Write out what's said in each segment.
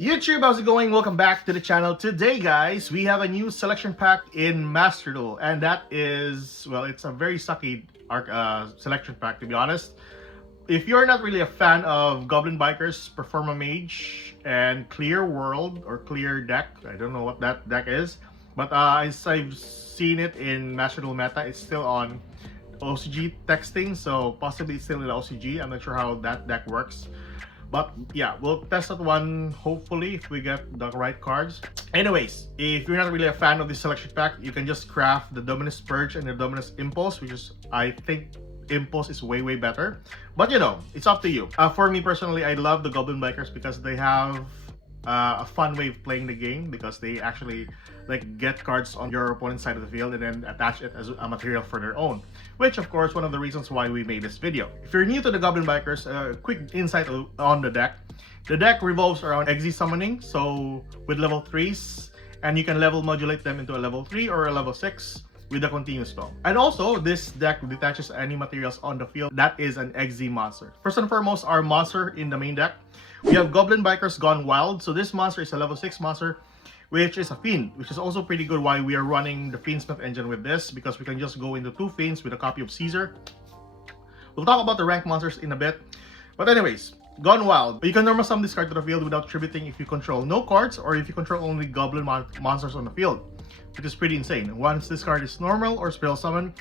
YouTube, how's it going? Welcome back to the channel. Today, guys, we have a new selection pack in Master Duel, and that is, well, it's a very sucky selection pack, to be honest. If you're not really a fan of Goblin Bikers, Performa Mage, and Clear World or Clear Deck, I don't know what that deck is, but as I've seen it in Master Duel Meta, it's still on OCG texting, so possibly it's still in OCG. I'm not sure how that deck works. But yeah, we'll test that one hopefully if we get the right cards. Anyways, if you're not really a fan of this selection pack, you can just craft the Dominus Purge and the Dominus Impulse, which is, I think, Impulse is way better. But you know, it's up to you. For me personally, I love the Goblin Bikers because they have a fun way of playing the game, because they actually like get cards on your opponent's side of the field and then attach it as a material for their own, which of course one of the reasons why we made this video. If you're new to the Goblin Bikers, quick insight on the deck. The deck revolves around Exe summoning, so with level 3s, and you can level modulate them into a level 3 or a level 6 with a continuous spell. And also, this deck detaches any materials on the field that is an Exe monster. First and foremost, our monster in the main deck, we have Goblin Bikers Gone Wild. So this monster is a level 6 monster, which is a Fiend, which is also pretty good why we are running the Fiendsmith engine with this, because we can just go into 2 Fiends with a copy of Caesar. We'll talk about the rank monsters in a bit. But anyways, Gone Wild. You can normal summon this card to the field without tributing if you control no cards or if you control only Goblin monsters on the field, which is pretty insane. Once this card is normal or spell summon,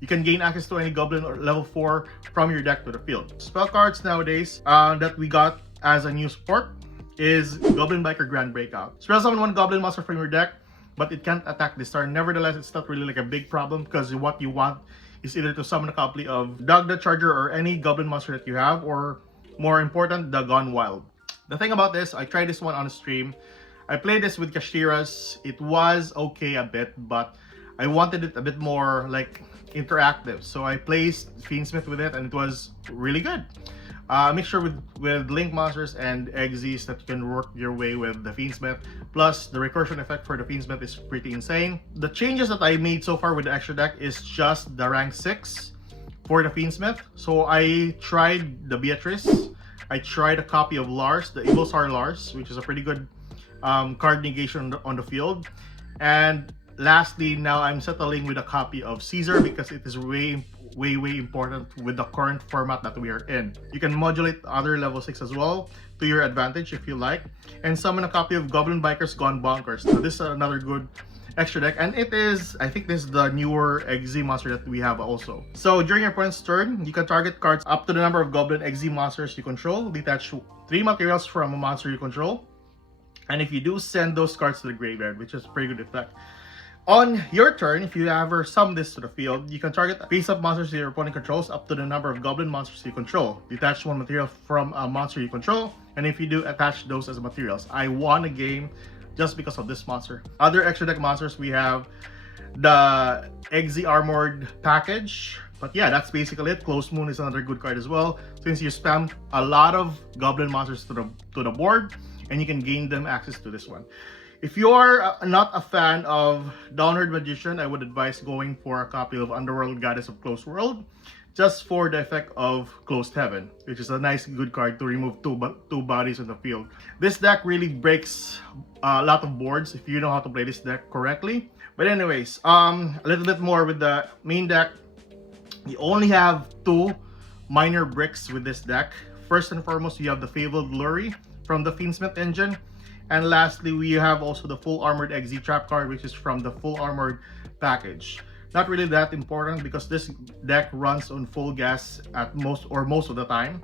you can gain access to any Goblin or level 4 from your deck to the field. Spell cards nowadays that we got as a new support is Goblin Biker Grand Breakout. Spell summon 1 Goblin monster from your deck, but it can't attack this turn. Nevertheless, it's not really like a big problem, because what you want is either to summon a copy of Dog the Charger or any Goblin monster that you have, or more important, the Gone Wild. The thing about this, I tried this one on stream. I played this with Kashtira's. It was okay a bit, but I wanted it a bit more like interactive. So I placed Fiendsmith with it and it was really good. Mixture with Link monsters and Exes that you can work your way with the Fiendsmith. Plus, the recursion effect for the Fiendsmith is pretty insane. The changes that I made so far with the extra deck is just the rank 6 for the Fiendsmith. So I tried the Beatrice. I tried a copy of Lars, the Evilsar Lars, which is a pretty good card negation on the field. And lastly, now I'm settling with a copy of Caesar, because it is way important with the current format that we are in. You can modulate other level 6 as well to your advantage if you like, and summon a copy of Goblin Bikers Gone Bonkers. So this is another good extra deck, and it is, I think this is the newer Exe monster that we have also. So during your opponent's turn, you can target cards up to the number of Goblin Exe monsters you control, detach 3 materials from a monster you control, and if you do, send those cards to the graveyard, which is a pretty good effect. On your turn, if you ever summon this to the field, you can target face-up monsters your opponent controls up to the number of Goblin monsters you control. Detach 1 material from a monster you control, and if you do, attach those as materials. I won a game just because of this monster. Other extra deck monsters, we have the Exe Armored package. But yeah, that's basically it. Closed Moon is another good card as well, since you spam a lot of Goblin monsters to the board, and you can gain them access to this one. If you're not a fan of Downward Magician, I would advise going for a copy of Underworld Goddess of Closed World, just for the effect of Closed Heaven, which is a nice good card to remove two bodies in the field. This deck really breaks a lot of boards if you know how to play this deck correctly. But anyways, a little bit more with the main deck. You only have 2 minor bricks with this deck. First and foremost, you have the Fabled Lurie from the Fiendsmith engine. And lastly, we have also the Full Armored Exe Trap card, which is from the Full Armored package. Not really that important, because this deck runs on full gas at most of the time.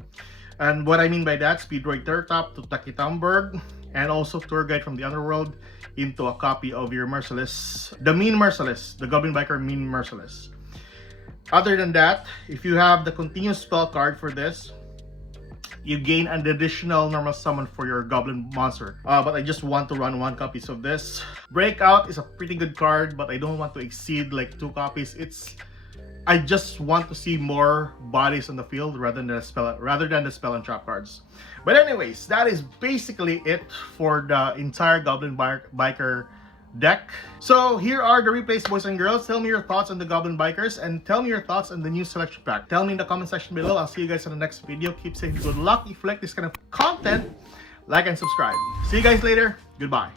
And what I mean by that, Speedroid Tertop to Takitamberg, and also Tour Guide from the Underworld into a copy of your Merciless, the Mean Merciless, the Goblin Biker Mean Merciless. Other than that, if you have the continuous spell card for this, you gain an additional normal summon for your Goblin monster. But I just want to run 1 copy of this. Breakout is a pretty good card, but I don't want to exceed like 2 copies. I just want to see more bodies on the field rather than the spell and trap cards. But anyways, that is basically it for the entire Goblin Biker deck. So here are the replays, boys and girls. Tell me your thoughts on the Goblin Bikers, and tell me your thoughts on the new selection pack. Tell me in the comment section below. I'll see you guys in the next video. Keep safe, good luck. If you like this kind of content, like and subscribe. See you guys later. Goodbye.